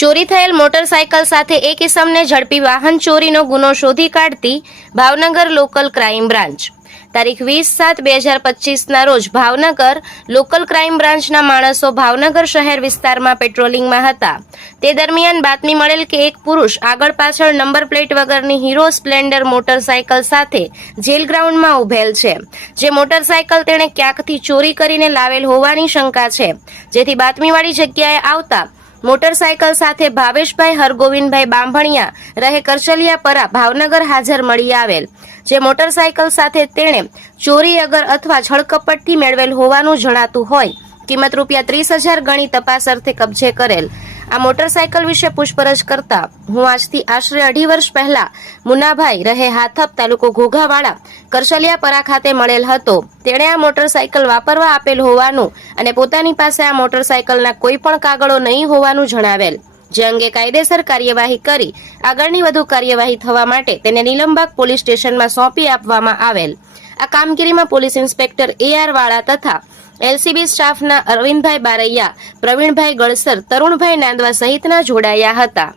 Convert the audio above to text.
ચોરી થયેલ મોટરસાયકલ સાથે એક ઇસમને ઝડપી વાહન ચોરીનો ગુનો શોધી કાઢતી ભાવનગર લોકલ ક્રાઇમ બ્રાન્ચ. તારીખ વીસ સાત બે હજાર પચીસના રોજ ભાવનગર લોકલ ક્રાઇમ બ્રાન્ચના માણસો ભાવનગર શહેર વિસ્તારમાં પેટ્રોલિંગમાં હતા. તે દરમિયાન બાતમી મળેલ કે એક પુરુષ આગળ પાછળ નંબર પ્લેટ વગરની હીરો સ્પ્લેન્ડર મોટરસાયકલ સાથે જેલ ગ્રાઉન્ડમાં ઉભેલ છે. જે મોટરસાયકલ તેણે ક્યાંકથી ચોરી કરીને લાવેલ હોવાની શંકા છે. જેથી બાતમીવાળી જગ્યાએ આવતા મોટરસાયકલ સાથે ભાવેશભાઈ હરગોવિંદભાઈ બાંભણિયા રહે કરચલિયાપરા ભાવનગર હાજર મળી આવેલ, જે મોટરસાયકલ સાથે તેણે ચોરી અગર અથવા છળકપટથી મેળવેલ હોવાનું જણાતું હોય, કિંમત રૂપિયા ત્રીસ હજાર ગણી તપાસ અર્થે કબજે કરેલ. આ મોટરસાયકલ વિશે પૂછપરછ કરતા હું આજથી આશરે અઢી વર્ષ પહેલા મુનાભાઈ રહે હાથપ તાલુકો ઘોઘાવાડા કરસલિયાપરા ખાતે મળેલ હતો. તેણે આ મોટરસાયકલ વાપરવા આપેલ હોવાનું અને પોતાની પાસે આ મોટરસાયકલના કોઈ પણ કાગળો નહીં હોવાનું જણાવેલ. જે અંગે કાયદેસર કાર્યવાહી કરી આગળની વધુ કાર્યવાહી થવા માટે તેને નીલમબાગ પોલીસ સ્ટેશનમાં સોંપી આપવામાં આવેલ. આ કામગીરીમાં પોલીસ ઇન્સ્પેક્ટર એ આર વાળા તથા એલસીબી સ્ટાફના અરવિંદભાઈ બારૈયા પ્રવીણભાઈ ગળસર તરુણભાઈ નાંદવા સહિતના જોડાયા હતા.